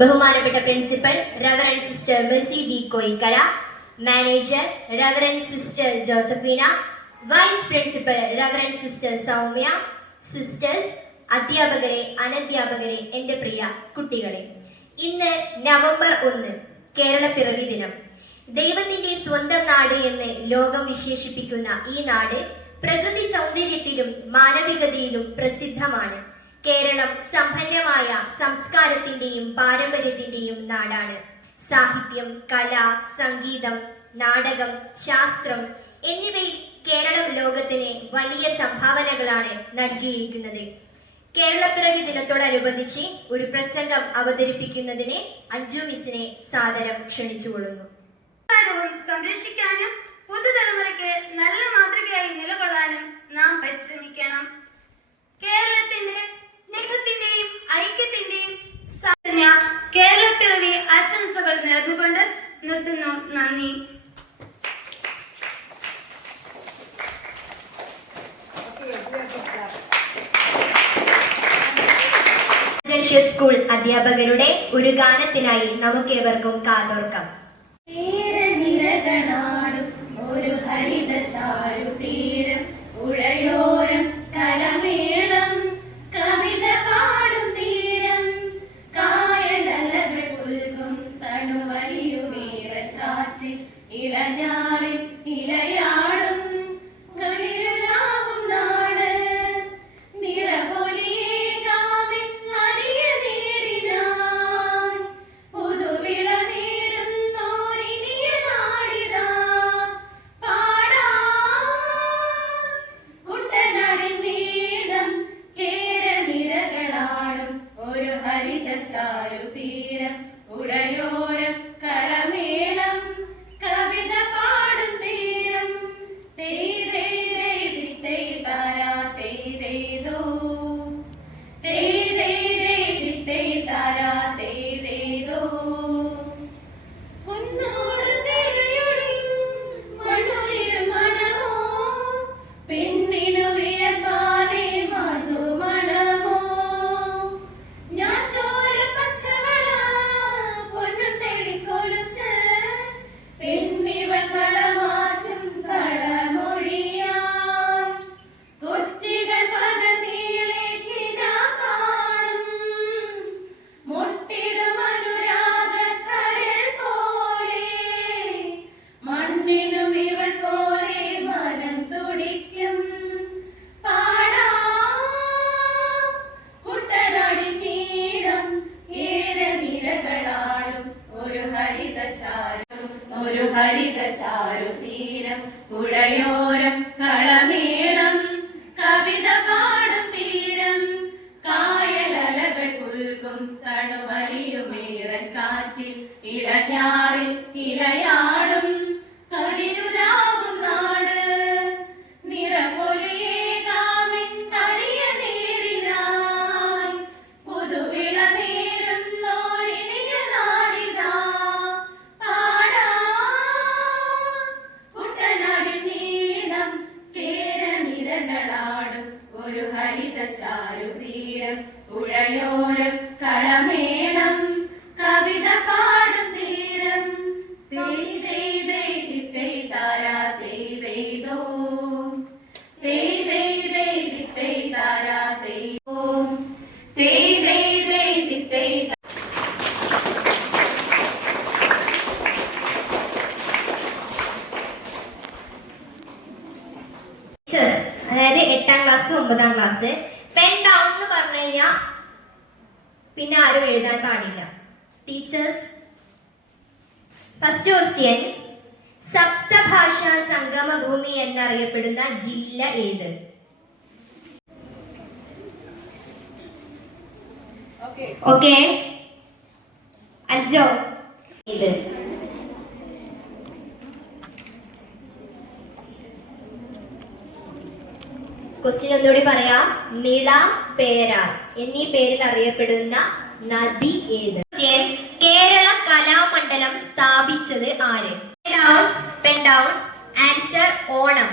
ബഹുമാനപ്പെട്ട principal reverend sister Mercy B Koikkara, manager reverend sister Josephina, vice principal reverend sister Soumya, sisters, അധ്യാപകരെ, അനധ്യാപകരെ, എൻ്റെ പ്രിയ കുട്ടികളെ, ഇന്ന് നവംബർ 1 കേരളപ്പിറവി ദിനം. ദൈവത്തിന്റെ സ്വന്തം നാട് എന്ന് ലോകം വിശേഷിപ്പിക്കുന്ന ഈ നാട് പ്രകൃതി സൗന്ദര്യത്തിലും മാനവികതയിലും പ്രസിദ്ധമാണ്. കേരളം സമ്പന്നമായ സംസ്കാരത്തിന്റെയും പാരമ്പര്യത്തിന്റെയും നാടാണ്. സാഹിത്യം, കല, സംഗീതം, നാടകം, ശാസ്ത്രം എന്നിവയിൽ കേരളം ലോകത്തിന് വലിയ സംഭാവനകളാണ് നൽകിയിരിക്കുന്നത്. കേരളപ്പിറവി ദിനത്തോടനുബന്ധിച്ച് ഒരു പ്രസംഗം അവതരിപ്പിക്കുന്നതിന് അഞ്ജു മിസ്സിനെ സാദരം ക്ഷണിച്ചുകൊള്ളുന്നു. സംരക്ഷിക്കാനും പുതുതലമുറയ്ക്ക് നല്ല മാതൃകയായി നിലകൊള്ളാനും നാം പരിശ്രമിക്കണം. കേരളത്തിന്റെ സ്നേഹത്തിന്റെയും ഐക്യത്തിന്റെയും കേരളപ്പിറവി ആശംസകൾ നേർന്നുകൊണ്ട് നിർത്തുന്നു. നന്ദി. സ്കൂൾ അധ്യാപകരുടെ ഒരു ഗാനത്തിനായി നമുക്കേവർക്കും കാതോർക്കാം. ഒരു ഹരിത ചാരുതീരം ഉഴയോരം കളമേളം കവിത പാടും തീരം കായലലകൾ പുൽകും തണുവലിയുമേറെ കാറ്റിൽ ഇളഞ്ഞാറിൽ ഇലയാടും കളിരുലാവും നാട് നിറപൊലിയേ കാവിൽ നദിയ നേരിനായി പുതുവിള നേരുന്നോരിനിയ നാടിതാ പാടാ കുട്ടനാടിൻ നീളം കേരനിരകളാടും ഒരു ഹരിത ചാരുതീരം ഉടയോരം കളമേളം കവിത പാടും തീരം ഒരു ഹരിത ചാരുതീരം പുഴയോരം കളമേളം കവിത പാടും തീരം കായലലകൾ പുൽകും തണുവലിയുമേറൻ കാറ്റിൽ ഇളഞ്ഞാറിൽ ഇലയാടും കളിരുലാവും നാട് നിറപൊലിയേ കാവിൻ നദിയ നേരിനായി പുതുവിള നേരുന്നോരിനിയ നാടിതാ പാടാ കുട്ടനാടിൻ നീളം കേരനിരകളാടും ഒരു ഹരിത ചാരുതീരം ഉഴയോരം കളമേളം കവിത പാടും തീരം അതായത് 8ാം ക്ലാസ് 9ാം ക്ലാസ് പെൻ ഡൗൺ എന്ന് പറഞ്ഞു കഴിഞ്ഞാൽ പിന്നെ ആരും എഴുതാൻ പാടില്ല. ടീച്ചേഴ്സ്, ഫസ്റ്റ് ക്വസ്റ്റ്യൻ, സപ്തഭാഷാ സംഗമ ഭൂമി എന്നറിയപ്പെടുന്ന ജില്ല ഏത്? ഓക്കെ, അജോ ഏത്? ക്വസ്റ്റ്യൻ ഒന്നുകൂടി പറയാം. നിള, പേരാർ എന്നീ പേരിൽ അറിയപ്പെടുന്ന നദി ഏത്? കേരള കലാമണ്ഡലം സ്ഥാപിച്ചത് ആര്? Pen down. ആൻസർ ഓണം.